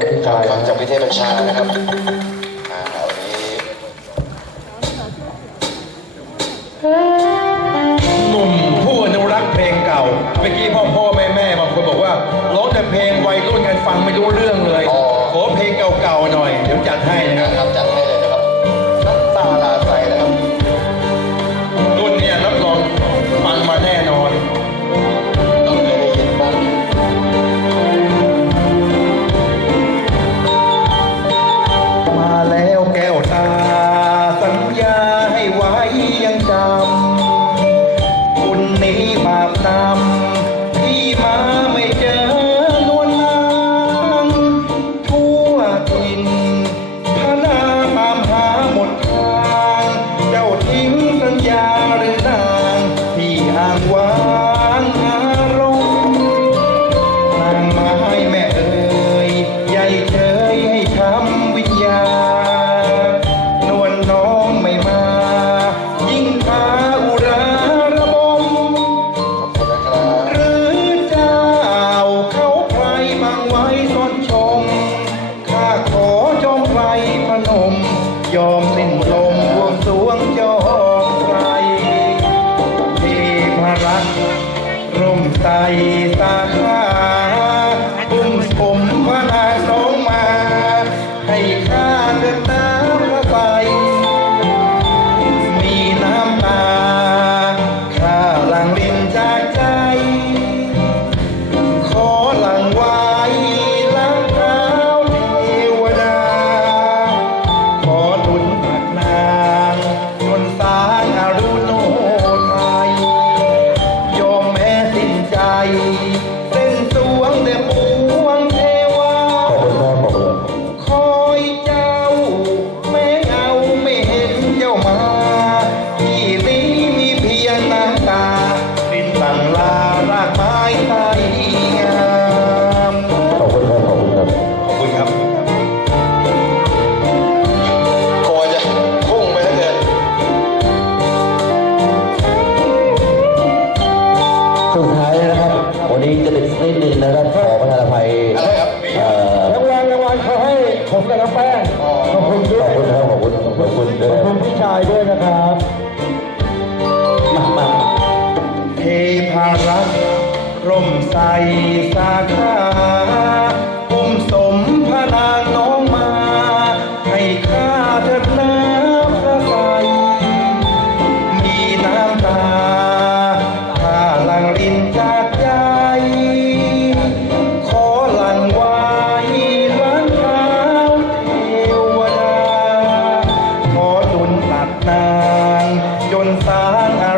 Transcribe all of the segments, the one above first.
พี่ครัชาบยจากพิเทศบัญชานะครับ ที่ห่างวางอารมณ์นางไม้แม่เอ่ยใหญ่เชยให้ช้ำวิญญาณนวลน้องไม่มา ยิ่งพาอุราระบมหรือเจ้าเขาใครบางไว้ซ่อนชม ข้าขอจอมไพรพนม ยอมสิ้นลมบวงสวงจอ ใส พารักษ์ร่มใสสาขาอุ้มสมพระนางน้องมา ให้ข้าเถิดน้ำพระใสมีน้ำตาข้าหลังรินจากใจ ขอหลังไว้ล้างเท้าเทวดา ขอดุลตัดนาง จนสางอรุ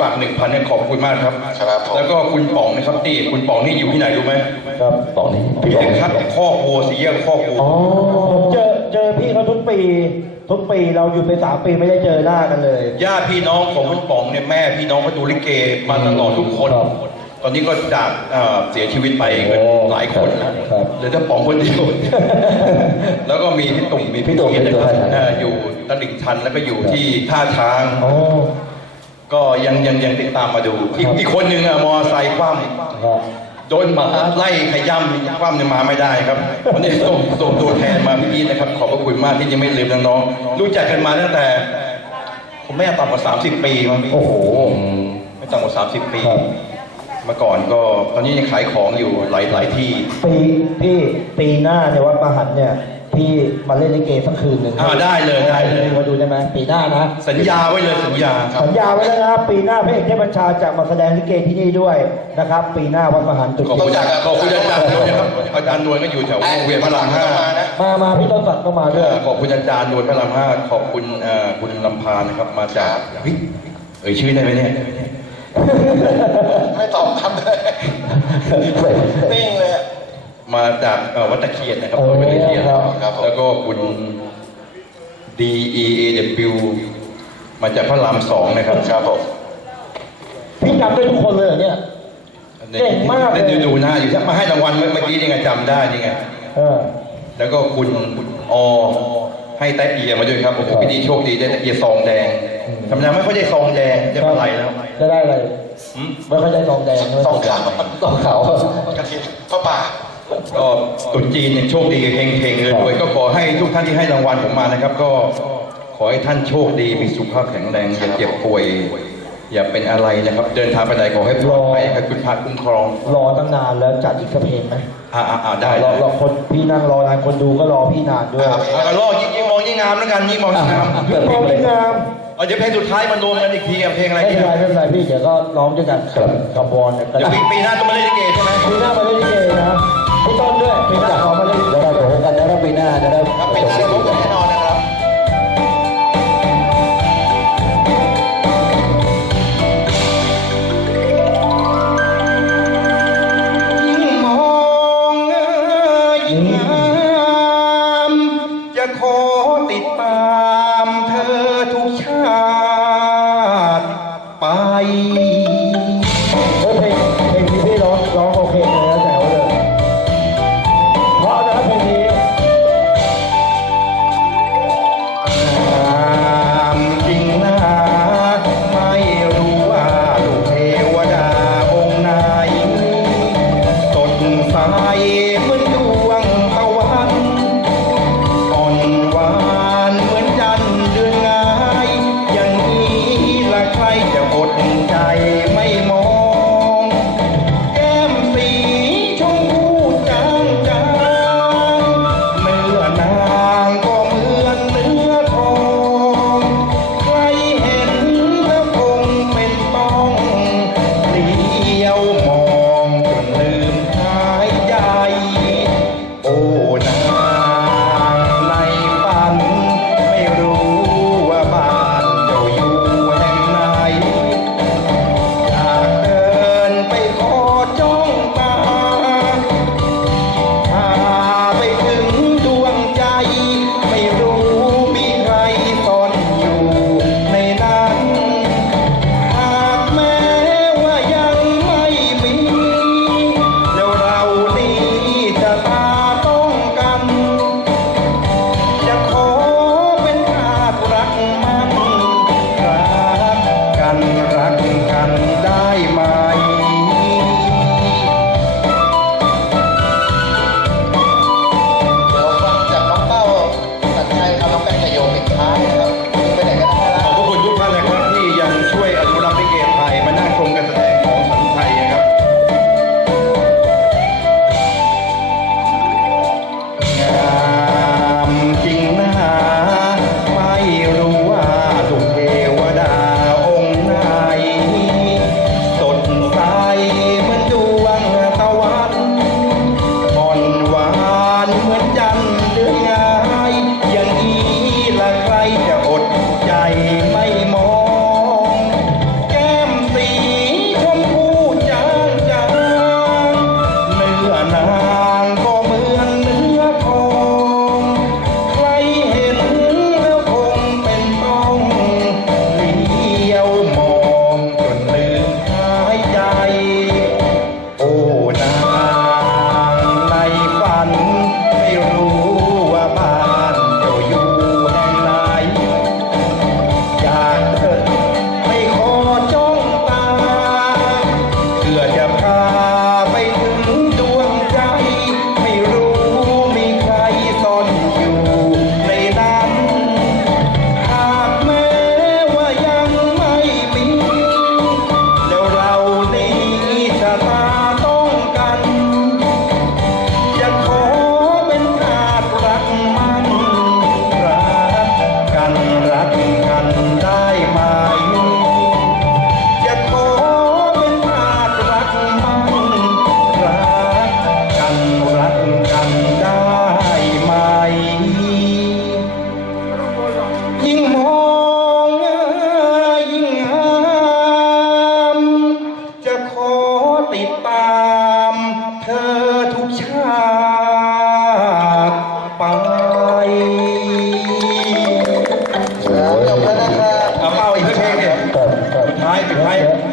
ฝากหนึ่งพันเนี่ยขอบคุณมากครับ ครับผม แล้วก็คุณป๋องนะครับนี่คุณป๋องนี่อยู่ที่ไหนรู้ไหมครับตอนนี้พี่พี่บเล็อกกคัดข้อกวัวสีแยกข้อกวัวอ๋อผมเจอเจอพี่เขาทุกปี ทุกปีเราอยู่ไปสามปีไม่ได้เจอหน้ากันเลย ญาติพี่น้องของคุณป๋องเนี่ยแม่พี่น้องก็ดูลิเกมาตลอดทุกคน ครับตอนนี้ก็จากเอ่อเสียชีวิตไปกันโอ้หลายคนนะครับเหลือแต่ป๋องคนเดียว แล้วก็มีพี่ตุ่มมีพี่ตุ่มเกียรติพี่ตุ่มนะครับท่าช้างเอ่ออยู่ตลิ่งชันแล้วก็อยู่ที่ท่าช้างอ๋อ ก็ยังยังยังติดตามมาดู อีกครับอีกคนหนึ่งอะมอไซค์คว่ครับำโดนหมาไล่ขย้ำคว่ำเนี่ยมาไม่ได้ครับวันนี้ส่งส่งตัวแทนมาพี่พีนะครับ ขอบพระคุณมากที่ยังไม่ลืมน้องๆรู้จักกันมาตั้งแต่ ผมไม่ต่ำกว่า30ปีมั้งพี่โอ้โหไม่ต่ำกว่า30ปีครับเมื่อก่อนก็ตอนนี้ยังขายของอยู่หลายหลายที่ ปีพี่ปีหน้าเนี่ยวัดประหันเนี่ยเท พี่มาเล่นลิเกสักคืนหนึ่งอ่าได้เลยได้เลย มาดูได้ไหมปีหน้านะ สัญญาไว้เลยสัญญาสัญญาไว้แล้วนะครับปีหน้าพระเอกเทพบัญชาจะมาแสดงลิเกที่นี่ด้วยนะครับ ปีหน้าวัดมหันตุขอบคุณอาจารย์ขอบคุณอาจารย์นวลนะครับอาจารย์นวลก็อยู่แถววงเวียนพระรามห้ามามาพี่ต้นสักดิ์ก็มาด้วยขอบคุณอาจารย์นวลพระรามห้าขอบคุณเอ่อคุณลำพานนะครับ มาจากเฮ้ยเอ่ยชื่อได้ไหมเนี่ยไม่ตอบครับเลยนิ่งเลยอะ มาจากเอ่อวัดตะเคียนนะครับโอ้วัดตะเคียนครับ ครับผมแล้วก็คุณ D E A W มาจากพระรามสองนะครับครับผมพี่จำได้ทุกคนเลยเหรอเนี่ย เก่งมากเลยได้ดูดูหน้าอยู่มาให้รางวัลเมื่อกี้นี่ไงจำได้นี่ไง เออ แล้วก็คุณอให้แตะเอียมาด้วยครับโอ้โหพี่ดีโชคดีได้แตะเอียซองแดงธรรมดาไม่ค่อยได้ซองแดงจะเป็นไรแล้วจะได้อะไร หืม ไม่ค่อยได้ซองแดงใช่ไหมซองขาวซองขาว กระถิ่นพระป่า ก็ตรุษจีนเนี่ยโชคดีเฮงเฮงๆเลยด้วยก็ขอให้ทุกท่านที่ให้รางวัลผมมานะครับ ก็ขอให้ท่านโชคดีมีสุขภาพแข็งแรงอย่าเจ็บป่วย อย่าเป็นอะไรนะครับ เดินทางไปไหนขอให้ปลอดภัยให้คุณพระคุ้มครองรอตั้งนานแล้วจัดอีกสักเพลงไหมอ่าอ่าอ่าได้รอรอคนพี่นั่งรอนานคนดูก็รอพี่นานด้วยครับอ่าก็รอยิ่งยิ่งมองยิ่งงามแล้วกันยิ่งมองยิ่งงามพี่มองพี่งามเอาเดี๋ยวเพลงสุดท้ายมารวมกันอีกทีอะเพลงอะไรไม่ดีเป็นไรไม่เป็นไรพี่เดี๋ยวก็ร้องด้วยกันกับวอนเนี่ยก็เดี๋ยวได้ปีปีหน้าต้องมาเล่นลิเกใช่ไหมปีหน้ามาเล่นลิเกนะ พี่ต้นด้วยเป็นจาขอมาเล่นเดี๋ยวเราจะพบกันนะครับปีหน้านะครับครับปีหน้า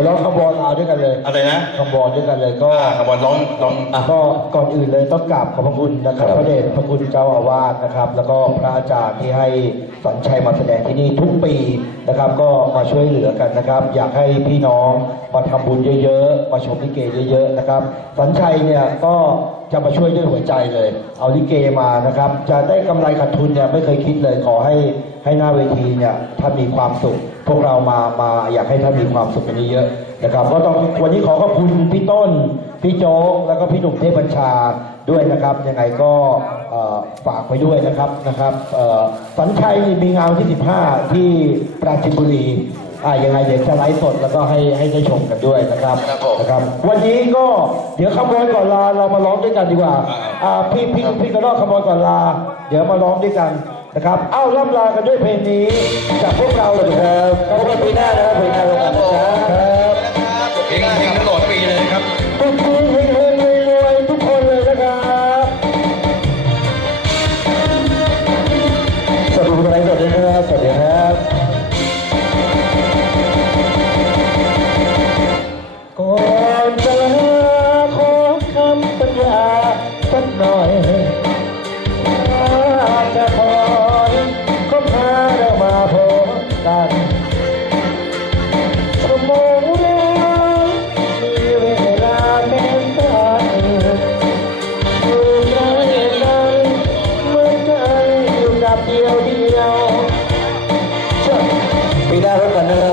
ดท้ายเดี๋ยวเดี๋ยวร้องขบวนเอาด้วยกันเลยอะไรนะขบวนด้วยกันเลยก็อ่าขบวนร้องร้องอะ ก็ก่อนอื่นเลยต้องกราบขอบพระคุณนะครับครับ พระเดชพระคุณเจ้าอาวาสนะครับ แล้วก็พระอาจารย์ที่ให้สัญชัยมาแสดงที่นี่ทุกปีนะครับ ก็มาช่วยเหลือกันนะครับ อยากให้พี่น้องมาทำบุญเยอะๆมาชมลิเกเยอะๆนะครับ สัญชัยเนี่ยก็จะมาช่วยด้วยหัวใจเลย เอาลิเกมานะครับ จะได้กำไรขาดทุนเนี่ยไม่เคยคิดเลยขอให้ให้หน้าเวทีเนี่ยท่านมีความสุข พวกเรามามาอยากให้ท่านมีความสุขกันเยอะๆนะครับ ก็ต้องวันนี้ขอขอบคุณพี่ต้น พี่โจ๊กแล้วก็พี่หนุ่มเทพบัญชาด้วยนะครับ ยังไงก็เอ่อฝากไว้ด้วยนะครับนะครับเอ่อสัญชัยนี่มีงานวันที่ 15 ที่ปราจีนบุรีอ่ายังไงเดี๋ยวจะไลฟ์สดแล้วก็ให้ให้ได้ชมกันด้วยนะครับครับผมนะครับ วันนี้ก็เดี๋ยวขบวนก่อนลาเรามาร้องด้วยกันดีกว่าอ่าพี่พี่พี่กระรอกขบวนก่อนลา เดี๋ยวมาร้องด้วยกัน นะครับ เอ้าล่ำลากันด้วยเพลงนี้จากพวกเราเลยครับพบกันปีหน้านะครับปีหน้าโรงงานนะครับนะครับเพลงเพลงตลอดปีเลยนะครับ ปีห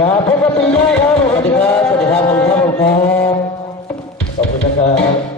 ครับครับพบกันปีหน้าครับสวัสดีครับ สวัสดีครับขอบคุณครับขอบคุณครับขอบคุณนะครับ